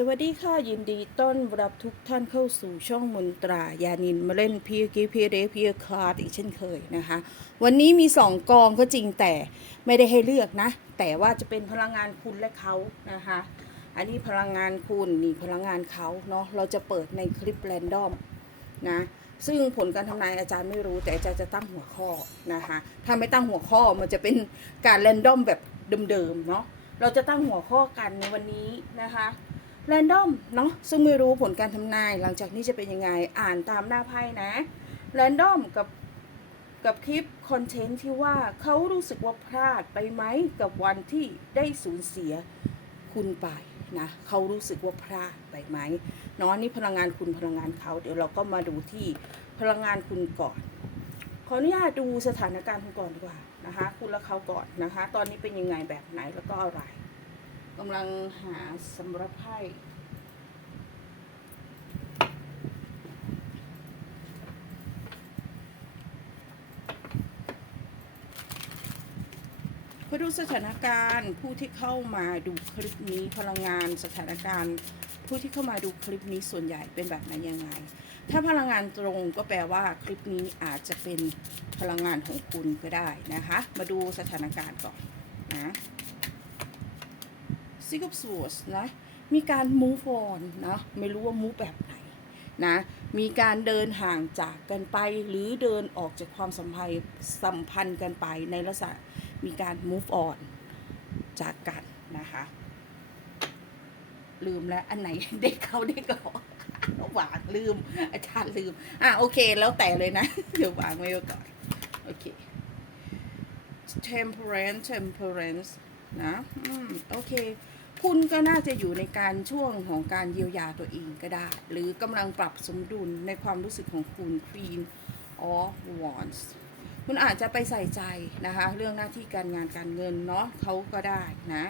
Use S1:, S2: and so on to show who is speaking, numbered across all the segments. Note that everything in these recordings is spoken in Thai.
S1: สวัสดีค่ะ ยินดีต้อนรับทุกท่านเข้าสู่ช่องมนตรายานินมาเล่นพีกีพีเรพีคาร์ดอีกเช่นเคยนะคะ วันนี้มีสองกองก็จริงแต่ไม่ได้ให้เลือกนะ แต่ว่าจะเป็นพลังงานคุณและเขานะคะ อันนี้พลังงานคุณนี่พลังงานเขาเนาะเราจะเปิดในคลิปแรนดอมนะซึ่งผลการทำนายอาจารย์ไม่รู้แต่อาจารย์จะตั้งหัวข้อนะคะถ้าไม่ตั้งหัวข้อมันจะเป็นการแรนดอมแบบเดิมๆเนาะเราจะตั้งหัวข้อกันในวันนี้นะคะ แรนดอมเนาะซึ่งไม่รู้ผลการทำนายหลังจากนี้จะเป็นยังไงอ่านตามหน้าไพ่นะแรนดอมกับกับคลิปคอนเทนต์ที่ว่าเขารู้สึกว่าพลาดไปไหมกับวันที่ได้สูญเสียคุณไปนะเขารู้สึกว่าพลาดไปไหมเนาะนี่พลังงานคุณพลังงานเขาเดี๋ยวเราก็มาดูที่พลังงานคุณก่อน ขออนุญาตดูสถานการณ์คุณก่อนดีกว่านะคะคุณและเขาก่อนนะคะ ตอนนี้เป็นยังไงแบบไหนแล้วก็อะไร กำลังหาสำรับไพ่เพื่อดูสถานการณ์ผู้ที่เข้ามาดูคลิปนี้พลังงานสถานการณ์ ผู้ที่เข้ามาดูคลิปนี้ส่วนใหญ่เป็นแบบไหนยังไง ถ้าพลังงานตรงก็แปลว่าคลิปนี้อาจจะเป็นพลังงานของคุณก็ได้นะคะ มาดูสถานการณ์ก่อนนะ ซิก of swords นะมีการ move on นะไม่รู้ว่า move แบบไหนนะมีการเดินห่างจากกันไป หรือเดินออกจากความสัมพันธ์สัมพันธ์กันไปในลักษณะมีการ move on จากกันนะคะ ลืมแล้วอันไหนเด็กเขาเด็กก็หวางลืม อาจารย์ลืม อะโอเค แล้วแต่เลยนะ เดี๋ยววางไว้ก่อน โอเค temperance temperance นะ อืม โอเค คุณก็น่าจะอยู่ในการช่วงของการเยียวยาตัวเองก็ได้ หรือกำลังปรับสมดุลในความรู้สึกของคุณ Queen of Wands คุณอาจจะไปใส่ใจนะคะ เรื่องหน้าที่การงานการเงินเนาะเขาก็ได้นะ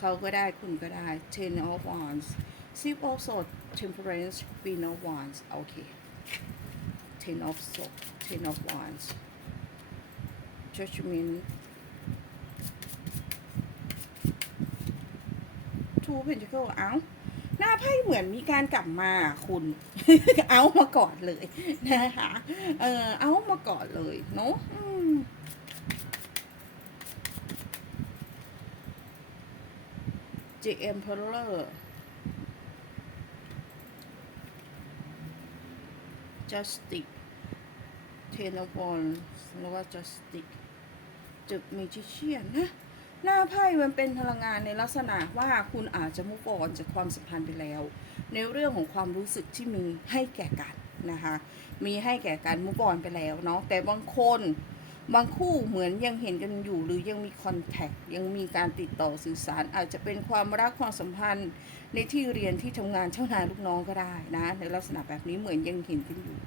S1: เขาก็ได้คุณก็ได้ Ten of Wands Six of Swords Temperance Queen of Wands โอเค Ten of Swords Ten of Wands Judgment ทูเพนจิเคิลเอาหน้าไพ่เหมือนมีการกลับมาคุณ เอามาก่อนเลยนะคะ เออเอามาก่อนเลยเนาะอืม The Emperor Justice Ten of Wands แล้วก็ Justice The Magician นะ หน้าไพ่มันเป็นพลังงานในลักษณะว่าคุณอาจจะมุกออนจากความสัมพันธ์ไปแล้ว ในเรื่องของความรู้สึกที่มีให้แก่กันนะคะ มีให้แก่กันมุกออนไปแล้วเนาะแต่บางคนบางคู่เหมือนยังเห็นกันอยู่หรือยังมีคอนแทคยังมีการติดต่อสื่อสารอาจจะเป็นความรักความสัมพันธ์ในที่เรียนที่ทำงานเช่านายลูกน้องก็ได้นะในลักษณะแบบนี้เหมือนยังเห็นกันอยู่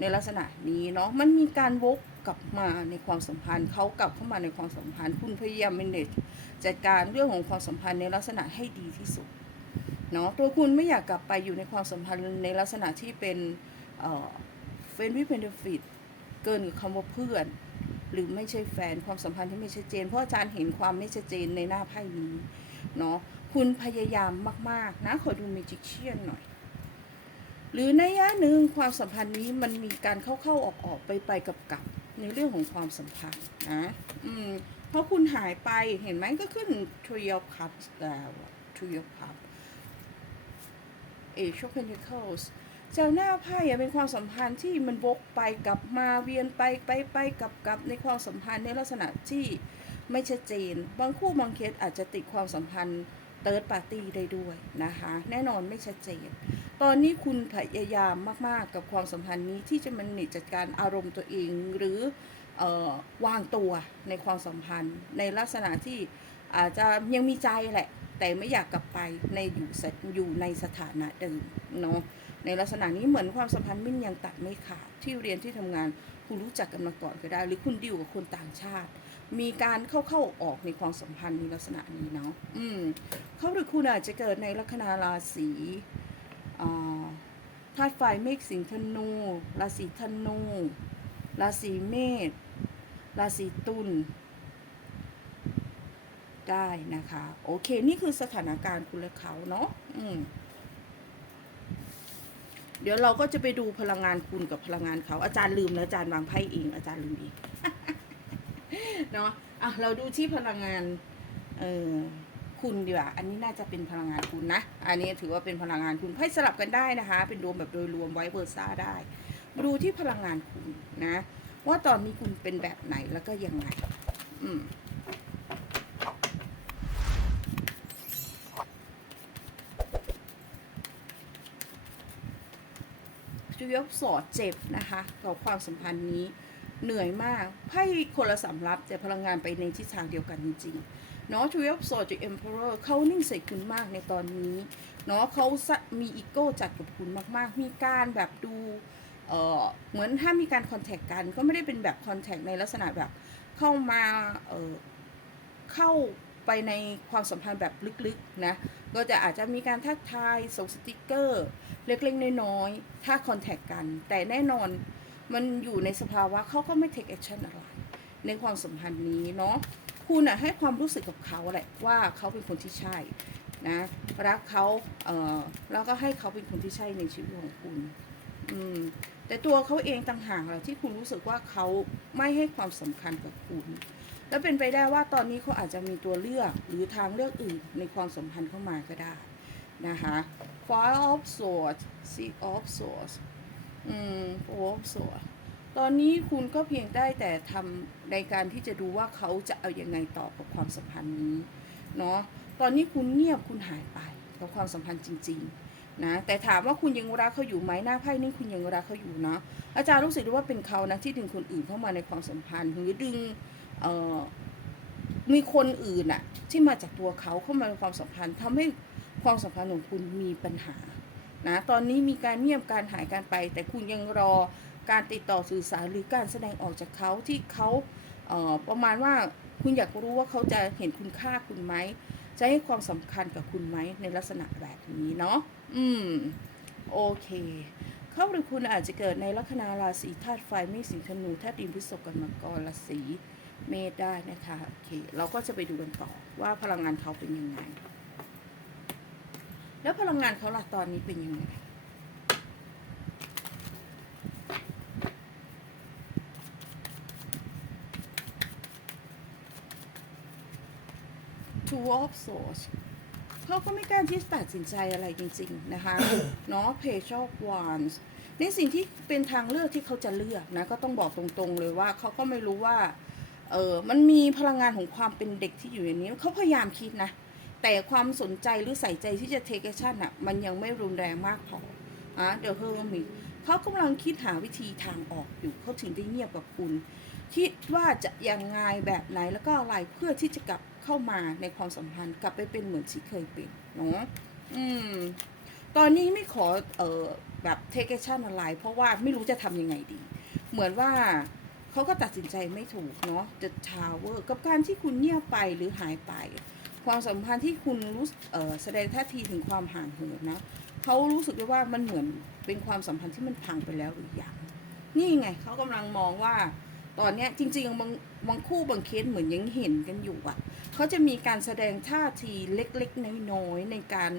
S1: ในลักษณะนี้เนาะมันมีการวกกลับมาในความสัมพันธ์เขากลับเข้ามาในความสัมพันธ์ คุณพยายาม manage จัดการเรื่องของความสัมพันธ์ในลักษณะให้ดีที่สุดเนาะตัวคุณไม่อยากกลับไปอยู่ในความสัมพันธ์ในลักษณะที่เป็นเฟนวิเพนเดฟิตเกินกับคำว่าเพื่อน หรือไม่ใช่แฟนความสัมพันธ์ที่ไม่ชัดเจน เพราะอาจารย์เห็นความไม่ชัดเจนในหน้าไพ่นี้เนาะคุณพยายามมาก ๆ นะขอดูเมจิกเชียนหน่อย หรือในยะหนึ่งความสัมพันธ์นี้มันมีการเข้าๆออกๆไปไปกับกับๆในเรื่องของความสัมพันธ์นะอืมเพราะคุณหายไปเห็นไหมก็ขึ้น Three of Cups แล้ว Three of Cups Age of Pentacles จากหน้าไพ่เป็นความสัมพันธ์ที่มันวกไปกลับมาเวียนไปไปไปกลับกลับในความสัมพันธ์ในลักษณะที่ไม่ชัดเจน บางคู่บางเคสอาจจะติดความสัมพันธ์เติร์ดปาร์ตี้ได้ด้วยนะคะ แน่นอนไม่ชัดเจน ตอนนี้คุณพยายามมาก ๆ กับความสัมพันธ์นี้ที่จะมันนิจัดการอารมณ์ตัวเองหรือออวางตัวในความสัมพันธ์ ในลักษณะที่อาจจะยังมีใจแหละ แต่ไม่อยากกลับไปในอยู่อยู่ในสถานะเดิมเนาะในลักษณะนี้เหมือนความสัมพันธ์มันยังตัดไม่ขาดที่เรียนที่ทำงานคุณรู้จักกันมาก่อนก็ได้ หรือคุณดิวกับคนต่างชาติ มีการเข้าเข้าออกในความสัมพันธ์ในลักษณะนี้เนาะอืมเขาหรือคุณอาจจะเกิดในลัคนาราศี ธาตุไฟเมฆสิงธนู ราศีธนู ราศีเมษ ราศีตุล ได้นะคะ โอเค นี่คือสถานการณ์คุณและเขาเนาะอืมเดี๋ยวเราก็จะไปดูพลังงานคุณกับพลังงานเขา อาจารย์ลืมแล้วอาจารย์วางไพ่เอง อาจารย์ลืมเองเนาะอะเราดูที่พลังงาน เออ คุณดีกว่า อันนี้น่าจะเป็นพลังงานคุณนะ อันนี้ถือว่าเป็นพลังงานคุณไพ่สลับกันได้นะคะ เป็นรวมแบบโดยรวมไว้เวอร์ซ่าได้มาดูที่พลังงานคุณนะ ว่าตอนนี้คุณเป็นแบบไหนแล้วก็ยังไง อืมจุยบสอดเจ็บนะคะกับความสัมพันธ์นี้เหนื่อยมากไพ่คนละสำรับแต่พลังงานไปในทิศทางเดียวกันจริงๆ เนาะจุยบสอดจุเอ็มเพอร์เขานิ่งใส่คุณมากในตอนนี้ เนาะเขามีอีโก้จัดกับคุณมากๆ มีการแบบดูเออเหมือนถ้ามีการคอนแทคกันก็ไม่ได้เป็นแบบคอนแทคในลักษณะแบบเข้ามาเออเข้าไปในความสัมพันธ์แบบลึกๆนะ ก็จะอาจจะมีการทักทายส่งสติกเกอร์ เล็กๆ น้อยๆ ถ้าคอนแทคกัน แต่แน่นอนมันอยู่ในสภาวะเขาก็ไม่ take action อะไรในความสัมพันธ์นี้เนาะ คุณอะให้ความรู้สึกกับเขาแหละว่าเขาเป็นคนที่ใช่นะรักเขาเอ่อแล้วก็ให้เขาเป็นคนที่ใช่ในชีวิตของคุณอืมแต่ตัวเขาเองต่างหากแหละที่คุณรู้สึกว่าเขาไม่ให้ความสำคัญกับคุณ แล้วเป็นไปได้ว่าตอนนี้เขาอาจจะมีตัวเลือกหรือทางเลือกอื่นในความสัมพันธ์เข้ามาก็ได้นะคะ Five of Swords Six of Swords อืม Four of Swords ตอนนี้คุณก็เพียงได้แต่ทำในการที่จะดูว่าเขาจะเอาอยัางไงต่อกับความสัมพันธ์นี้เนาะตอนนี้คุณเงียบคุณหายไปกับความสัมพันธ์จริง ๆ นะ แต่ถามว่าคุณยังรักเขาอยู่ไหมหน้าไพ่นี่คุณยังรักเขาอยู่เนาะอาจารย์รู้สึกด้ว่าเป็นเขานะที่ดึงคนอื่นเข้ามาในความสัมพันธ์ หรือดึงเอ่อมีคนอื่นอะที่มาจากตัวเขาเข้ามาในความสัมพันธ์ทำให้ความสัมพันธ์ของคุณมีปัญหานะตอนนี้มีการเงียบการหายการไป แต่คุณยังรอ การติดต่อสื่อสารหรือการแสดงออกจากเขาที่เขาเอ่อประมาณว่าคุณอยากรู้ว่าเขาจะเห็นคุณค่าคุณไหม จะให้ความสำคัญกับคุณไหมในลักษณะแบบนี้เนาะ อืม โอเค เขาหรือคุณอาจจะเกิดในลัคนาราศีธาตุไฟไม่สิงห์ธนูธาตุดินพฤษภกันมกรราศีเมษได้นะคะ โอเค เราก็จะไปดูกันต่อว่าพลังงานเขาเป็นยังไง แล้วพลังงานเขาล่ะตอนนี้เป็นยังไง Two of Swords เขาก็ไม่กล้าที่จะตัดสินใจอะไรจริง ๆ นะคะ เนาะ Page of Wands ในสิ่งที่เป็นทางเลือกที่เขาจะเลือกนะ ก็ต้องบอกตรงๆเลยว่าเขาก็ไม่รู้ว่า เออมันมีพลังงานของความเป็นเด็กที่อยู่ในนี้เขาพยายามคิดนะ แต่ความสนใจหรือใส่ใจที่จะ take action อะ มันยังไม่รุนแรงมากพออะเดี๋ยวเฮอร์มีเขากำลังคิดหาวิธีทางออกอยู่เขาถึงได้เงียบกับคุณ คิดว่าจะยังไงแบบไหนแล้วก็อะไรเพื่อที่จะกลับ เข้ามาในความสัมพันธ์กลับไปเป็นเหมือนที่เคยเป็นเนาะอืม ตอนนี้ไม่ขอเอ่อแบบ take action อะไรเพราะว่าไม่รู้จะทำยังไงดี เหมือนว่าเขาก็ตัดสินใจไม่ถูกเนาะ The Tower กับการที่คุณเงียบไปหรือหายไป ความสัมพันธ์ที่คุณรู้เอ่อแสดงท่าทีถึงความห่างเหินนะเขารู้สึกได้ว่ามันเหมือนเป็นความสัมพันธ์ที่มันพังไปแล้วหรือยังนี่ไงเขากำลังมองว่า ตอนเนี้ยจริงๆบางบางคู่บางเคสเหมือนยังเห็นกันอยู่อะเขาจะมีการแสดงท่าทีเล็กๆ น้อยๆ ในการ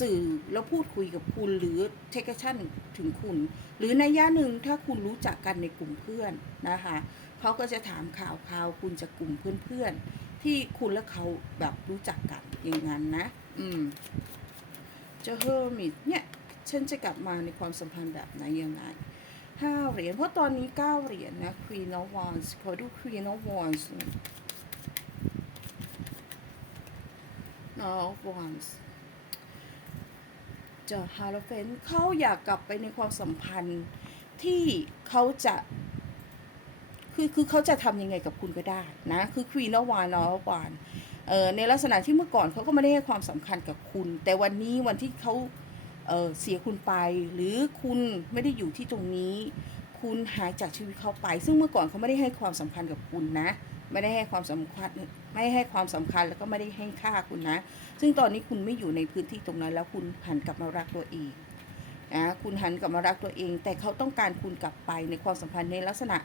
S1: สื่อแล้วพูดคุยกับคุณหรือ take action ถึงคุณ หรือในย่าหนึ่งถ้าคุณรู้จักกันในกลุ่มเพื่อนนะคะเขาก็จะถามข่าวข่าวคุณจากกลุ่มเพื่อนๆ ที่คุณและเขาแบบรู้จักกันอย่างนั้นนะ อืมเจะเฮอร์มิตเนี่ยฉันจะกลับมาในความสัมพันธ์แบบไหนยังไง ห้าเหรียญ เพราะตอนนี้เก้าเหรียญนะ Queen of Wands ขอดู Queen of Wands หน่อย of Wands เจอฮาโลเฟนเขาอยากกลับไปในความสัมพันธ์ที่เขาจะคือคือเขาจะทำยังไงกับคุณก็ได้นะ คือควีนอวานอวานเอ่อในลักษณะที่เมื่อก่อนเขาก็ไม่ได้ให้ความสำคัญกับคุณ แต่วันนี้วันที่เขา เเสียคุณไป หรือคุณไม่ได้อยู่ที่ตรงนี้ คุณหายจากชีวิตเขาไป ซึ่งเมื่อก่อนเขาไม่ได้ให้ความสำคัญกับคุณนะ ไม่ได้ให้ความสำคัญไม่ให้ความสำคัญแล้วก็ไม่ได้ให้ค่าคุณนะ ซึ่งตอนนี้คุณไม่อยู่ในพื้นที่ตรงนั้นแล้วคุณหันกลับมารักตัวเองนะคุณหันกลับมารักตัวเอง แต่เขาต้องการคุณกลับไปในความสัมพันธ์ในลักษณะ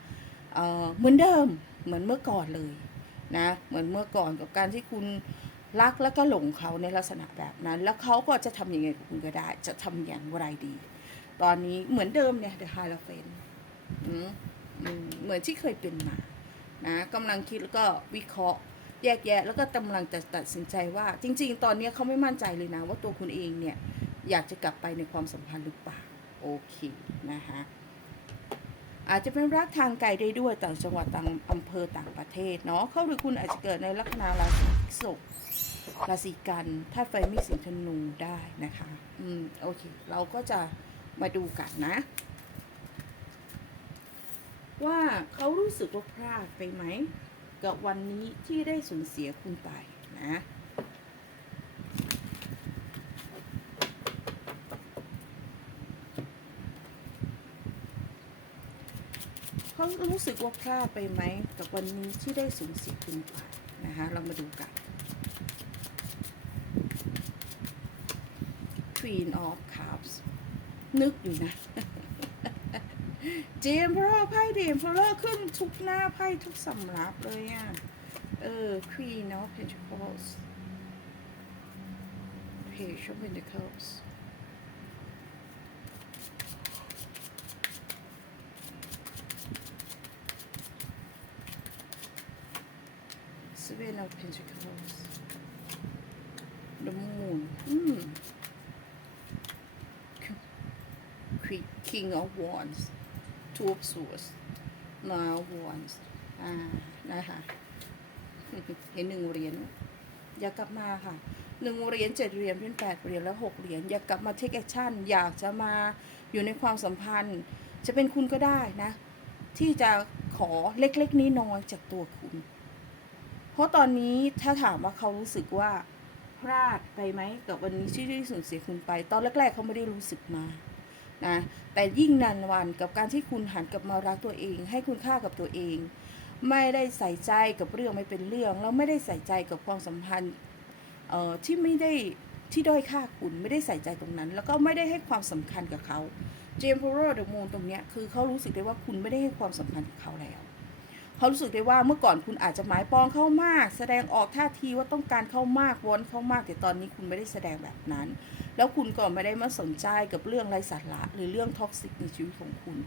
S1: เเหมือนเดิมเหมือนเมื่อก่อนเลยนะเหมือนเมื่อก่อนกับการที่คุณ รักแล้วก็หลงเขาในลักษณะแบบนั้น แล้วเขาก็จะทำยังไงกับคุณก็ได้ จะทำอย่างไรดี ตอนนี้เหมือนเดิมเนี่ย The Hierophant อืมอืมเหมือนที่เคยเป็นมานะกำลังคิดแล้วก็วิเคราะห์ แยกแยะ แล้วก็กำลังจะตัดสินใจว่า จริง ๆ ตอนนี้เขาไม่มั่นใจเลยนะ ว่าตัวคุณเองเนี่ยอยากจะกลับไปในความสัมพันธ์หรือเปล่าโอเคนะคะอาจจะเป็นรักทางไกลได้ด้วยต่างจังหวัดต่างอำเภอต่างประเทศเนาะเข้าหรือคุณอาจจะเกิดในลัคนาราศีพฤษภ ราศีกันถ้าไฟไม่สิงธนูได้นะคะ อืมโอเค เราก็จะมาดูกันนะ ว่าเขารู้สึกว่าพลาดไปไหม กับวันนี้ที่ได้สูญเสียคุณไปนะเขารู้สึกว่าพลาดไปไหม กับวันนี้ที่ได้สูญเสียคุณไปนะคะ เรามาดูกัน Queen of Cups นึกอยู่นะ เจมเพลไพ่เดมเพลขึ้นทุกหน้าไพ่ทุกสำรับเลยอะ เออ Queen of Pentacles Page of Pentacles Seven of Pentacles The Moon อืม Queen- King of Wands Two of Swords Nine of Wands อ่า นะคะ เห็นหนึ่งเหรียญ อย่ากลับมาค่ะหนึ่งเหรียญเจ็ดเหรียญเป็นแปดเหรียญแล้วหกเหรียญอยากกลับมาเทคแอคชั่นอยากจะมาอยู่ในความสัมพันธ์ จะเป็นคุณก็ได้นะ ที่จะขอเล็กๆนี้น้อยจากตัวคุณ เพราะตอนนี้ถ้าถามว่าเขารู้สึกว่าพลาดไปไหมกับวันนี้ที่ได้สูญเสียคุณไป ตอนแรกๆเขาไม่ได้รู้สึกมา นะ แต่ยิ่งนานวันกับการที่คุณหันกลับมารักตัวเอง ให้คุณค่ากับตัวเอง ไม่ได้ใส่ใจกับเรื่องไม่เป็นเรื่อง แล้วไม่ได้ใส่ใจกับความสัมพันธ์ที่ไม่ได้ที่ด้อยค่าคุณไม่ได้ใส่ใจตรงนั้น แล้วก็ไม่ได้ให้ความสำคัญกับเขา เจมส์โพโรเดอะมูนตรงเนี้ยคือเขารู้สึกได้ว่าคุณไม่ได้ให้ความสำคัญกับเขาแล้ว เขารู้สึกได้ว่าเมื่อก่อนคุณอาจจะหมายปองเข้ามาก แสดงออกท่าทีว่าต้องการเข้ามากวอนเข้ามากแต่ตอนนี้คุณไม่ได้แสดงแบบนั้น แล้วคุณก็ไม่ได้มาสนใจกับเรื่องไร้สาระหรือเรื่องท็อกซิกในชีวิตของคุณ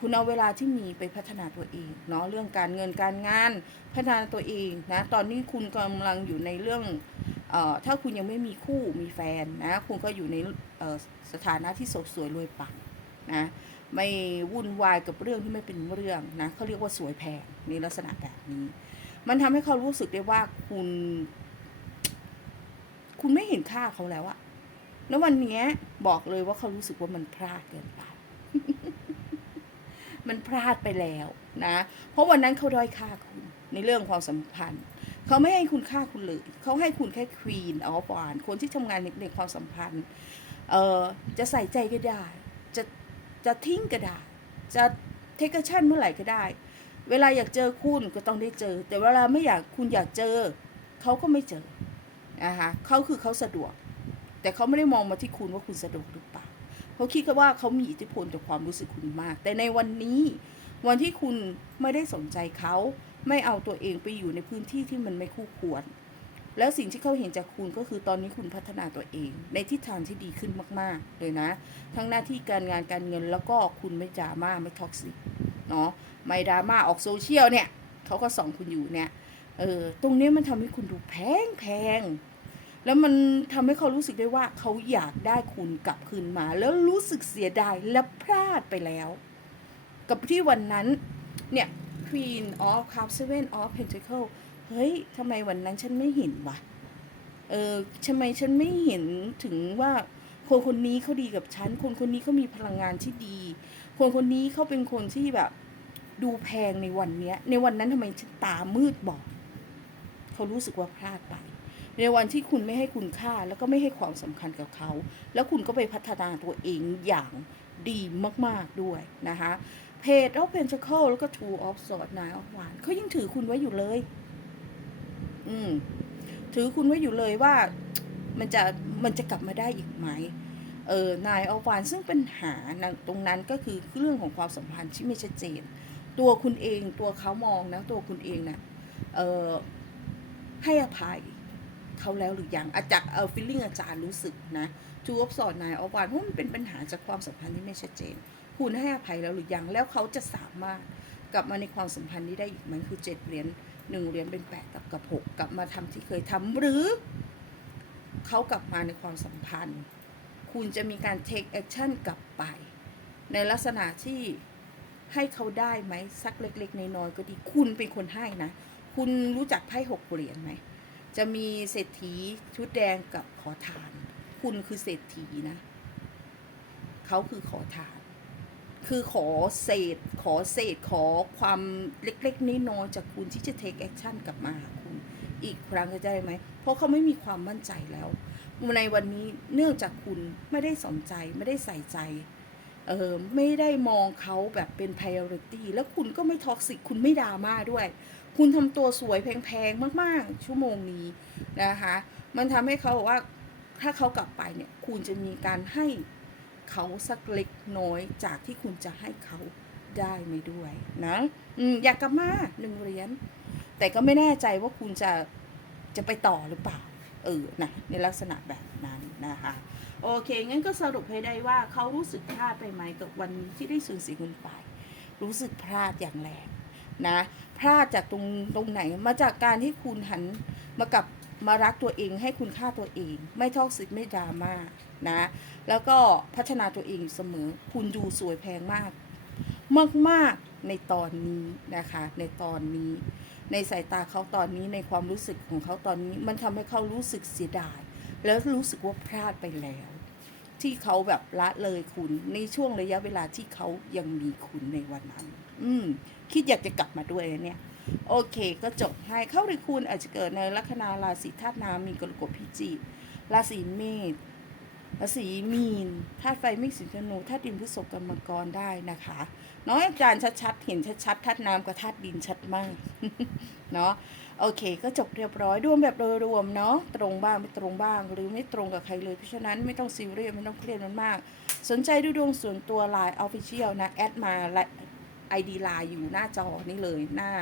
S1: คุณเอาเวลาที่มีไปพัฒนาตัวเองเนาะเรื่องการเงินการงานพัฒนาตัวเองนะตอนนี้คุณกำลังอยู่ในเรื่องเอ่อถ้าคุณยังไม่มีคู่มีแฟนนะคุณก็อยู่ในสถานะที่สดสวยรวยปังนะ ไม่วุ่นวายกับเรื่องที่ไม่เป็นเรื่องนะเขาเรียกว่าสวยแพงในลักษณะแบบนี้ มันทำให้เขารู้สึกได้ว่าคุณ คุณไม่เห็นค่าเขาแล้วอะแล้ววันนี้บอกเลยว่าเขารู้สึกว่ามันพลาดเกินไป มันพลาดไปแล้วนะ เพราะวันนั้นเขาด้อยค่าคุณในเรื่องความสัมพันธ์ เขาไม่ให้คุณค่าคุณเลย เขาให้คุณแค่ควีนออฟวานคนที่ทำงานในในความสัมพันธ์ เออจะใส่ใจก็ได้ จะทิ้งก็ได้จะเทคชั่นเมื่อไหร่ก็ได้ เวลาอยากเจอคุณก็ต้องได้เจอ แต่เวลาไม่อยากคุณอยากเจอ เขาก็ไม่เจอนะคะเขาคือเขาสะดวก แต่เขาไม่ได้มองมาที่คุณว่าคุณสะดวกหรือเปล่าเขาคิดว่าเขามีอิทธิพลต่อความรู้สึกคุณมาก แต่ในวันนี้วันที่คุณไม่ได้สนใจเขา ไม่เอาตัวเองไปอยู่ในพื้นที่ที่มันไม่คู่ควร แล้วสิ่งที่เขาเห็นจากคุณก็คือตอนนี้คุณพัฒนาตัวเอง ในทิศทางที่ดีขึ้นมาก ๆ เลยนะ ทั้งหน้าที่การงานการเงินแล้วก็คุณไม่ดราม่าไม่ท็อกซิกเนาะไม่ดราม่าออกโซเชียลเนี่ยเขาก็ส่องคุณอยู่เนี่ยเออตรงนี้มันทำให้คุณดูแพงแพงแล้วมันทำให้เขารู้สึกได้ว่าเขาอยากได้คุณกลับคืนมา แล้วรู้สึกเสียดายและพลาดไปแล้ว กับที่วันนั้นเนี่ย Queen of Cups Seven of Pentacles เฮ้ยทำไมวันนั้นฉันไม่เห็นวะเออทำไมฉันไม่เห็นถึงว่าคนคนนี้เขาดีกับฉัน คนคนนี้เขามีพลังงานที่ดี คนคนนี้เขาเป็นคนที่แบบ ดูแพงในวันเนี้ย ในวันนั้นทำไมฉันตามืดบอดเขารู้สึกว่าพลาดไป ในวันที่คุณไม่ให้คุณค่าแล้วก็ไม่ให้ความสำคัญกับเขา แล้วคุณก็ไปพัฒนาตัวเองอย่างดีมาก ๆ ด้วยนะคะเพจ of Pentacle แล้วก็ Two of Swords Nine of Wands เขายังถือคุณไว้อยู่เลย อืม ถือคุณไว้อยู่เลยว่ามันจะมันจะกลับมาได้อีกไหมเออนายอวานซึ่งป็นหาตรงนั้นก็คือเรื่องของความสัมพันธ์ที่ไม่ชัดเจน ตัวคุณเองตัวเขามองนะตัวคุณเองนะ่ะเออให้อภัยเขาแล้วหรือยังอาจากเออฟีลลิ่งอาจารย์รู้สึกนะทูออฟสอนนายอวานเพราะมันเป็นปัญหาจากความสัมพันธ์ที่ไม่ชัดเจน คุณให้อภัยแล้วหรือยังแล้วเขาจะสามารถกลับมาในความสัมพันธ์นี้ได้อีกไหมคือเจ็ดเหรียญ หนึ่งเหรียญเป็นแปดกับกับหกกลับมาทำที่เคยทำหรือเขากลับมาในความสัมพันธ์ คุณจะมีการ take action กลับไป ในลักษณะที่ให้เขาได้ไหมสักเล็ก ๆ น้อยๆก็ดีคุณเป็นคนให้นะ คุณรู้จักไพ่หกเหรียญไหมจะมีเศรษฐีชุดแดงกับขอทาน คุณคือเศรษฐีนะ เขาคือขอทาน คือขอเศษ ขอเศษขอความเล็กๆน้อยๆจากคุณที่จะ take action กลับมาหาคุณ อีกครั้งจะได้ไหม เพราะเขาไม่มีความมั่นใจแล้ว ในวันนี้เนื่องจากคุณไม่ได้สนใจไม่ได้ใส่ใจเออไม่ได้มองเขาแบบเป็น priority แล้วคุณก็ไม่ท็อกซิกคุณไม่ดราม่าด้วย คุณทำตัวสวยแพงๆ มากๆ ชั่วโมงนี้นะคะ มันทำให้เขาบอกว่าถ้าเขากลับไปเนี่ย คุณจะมีการให้ เขาสักเล็กน้อยจากที่คุณจะให้เขาได้ไหม่ด้วยนะอืมอยากกลับมาหนึ่งเหรียญแต่ก็ไม่แน่ใจว่าคุณจะจะไปต่อหรือเปล่า เออนะในลักษณะแบบนั้นนะคะโอเคงั้นก็สรุปให้ได้ว่าเขารู้สึกพลาดไปไหมกับวันที่ได้สูญเสียคุณไป รู้สึกพลาดอย่างแรงนะพลาดจากตรงตรงไหนมาจากการที่คุณหันมากับ มารักตัวเองให้คุณค่าตัวเอง ไม่ทอกซิกไม่ดราม่านะ แล้วก็พัฒนาตัวเองอยู่เสมอ คุณดูสวยแพงมาก มากๆในตอนนี้นะคะ ในตอนนี้ ในสายตาเขาตอนนี้ในความรู้สึกของเขาตอนนี้ มันทำให้เขารู้สึกเสียดาย แล้วรู้สึกว่าพลาดไปแล้ว ที่เขาแบบละเลยคุณในช่วงระยะเวลาที่เขายังมีคุณในวันนั้น อืมคิดอยากจะกลับมาด้วยเนี่ย โอเค ก็จบให้เข้ารือคุณอาจจะเกิดในลัคนาราศีธาตุน้ำมีกรกฎพิจิกราศีเมษราศีมีนธาตุไฟมิกสิงธนูธาตุดินพฤษภกรรมกรได้นะคะน้องอาจารย์ชัดๆเห็นชัดๆธาตุน้ำกับธาตุดินชัดมากเนาะโอเค ก็จบเรียบร้อยรวมแบบโดยรวมเนาะตรงบ้างไม่ตรงบ้าง หรือไม่ตรงกับใครเลยเพราะฉะนั้นไม่ต้องซีเรียสไม่ต้องเครียดมันมาก สนใจดูดวงส่วนตัว Line Official นะ แอดมา ไอดีไลน์อยู่หน้าจอนี่เลยหน้า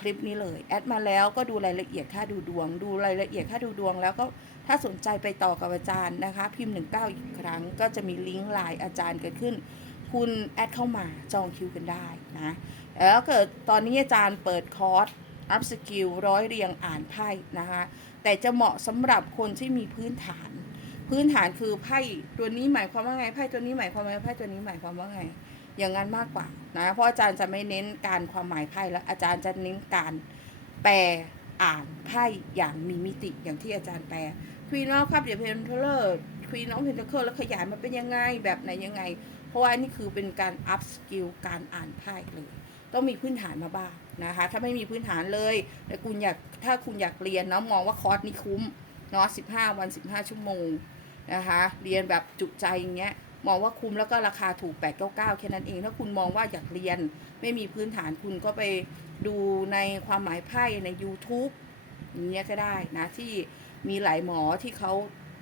S1: คลิปนี้เลย แอดมาแล้วก็ดูรายละเอียดค่าดูดวง ดูรายละเอียดค่าดูดวง แล้วก็ถ้าสนใจไปต่อกับอาจารย์นะคะ พิมพ์ 19 อีกครั้ง ก็จะมีลิงก์ไลน์อาจารย์เกิดขึ้น คุณแอดเข้ามาจองคิวกันได้นะแล้วเกิดตอนนี้อาจารย์เปิดคอร์สอัพสกิลร้อยเรียงอ่านไพ่นะคะแต่จะเหมาะสำหรับคนที่มีพื้นฐาน พื้นฐานคือไพ่ตัวนี้หมายความว่าไงไพ่ตัวนี้หมายความว่าไงไพ่ตัวนี้หมายความว่าไง อย่างนั้นมากกว่านะเพราะอาจารย์จะไม่เน้นการความหมายไพ่แล้วอาจารย์จะเน้นการแปลอ่านไพ่อย่างมีมิติอย่างที่อาจารย์แปลควีนอฟครับเดี๋ยวเพนเทเลอร์ควีนอฟเพนเทเลแล้วขยายมาเป็นยังไงแบบไหนยังไง เพราะว่านี่คือเป็นการอัพสกิลการอ่านไพ่เลยต้องมีพื้นฐานมาบ้างนะคะ ถ้าไม่มีพื้นฐานเลยแต่คุณอยากถ้าคุณอยากเรียนเนาะมองว่าคอร์สนี้คุ้มเนาะสิบห้าวันสิบห้าชั่วโมงนะคะ เรียนแบบจุใจอย่างเงี้ย มองว่าคุ้มแล้วก็ราคาถูก 899 แค่นั้นเอง ถ้าคุณมองว่าอยากเรียนไม่มีพื้นฐานคุณก็ไปดูในความหมายไพ่ใน YouTube อย่างเงี้ยก็ได้นะที่มีหลายหมอที่เขา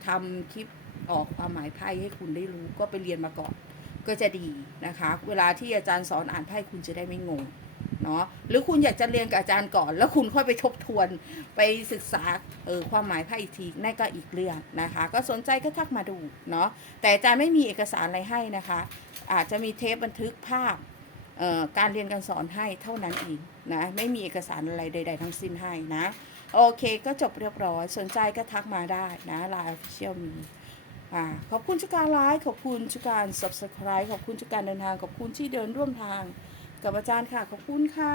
S1: ทำคลิปออกความหมายไพ่ให้คุณได้รู้ก็ไปเรียนมาก่อนก็จะดีนะคะ เวลาที่อาจารย์สอนอ่านไพ่คุณจะได้ไม่งง เนาะหรือคุณอยากจะเรียนกับอาจารย์ก่อน แล้วคุณค่อยไปทบทวนไปศึกษาเออความหมายไพ่อีกทีนั่นก็อีกเรื่องนะคะ ก็สนใจก็ทักมาดูเนาะแต่อาจารย์ไม่มีเอกสารอะไรให้นะคะ อาจจะมีเทปบันทึกภาพการเรียนการสอนให้เท่านั้นเองนะไม่มีเอกสารอะไรใด ๆ ทั้งสิ้นให้นะโอเคก็จบเรียบร้อย สนใจก็ทักมาได้นะไลน์ออฟฟิเชียลมีขอบคุณทุกการไลค์ขอบคุณทุกการ subscribe ขอบคุณทุกการเดินทาง ขอบคุณที่เดินร่วมทาง กับอาจารย์ค่ะ ขอบคุณค่ะ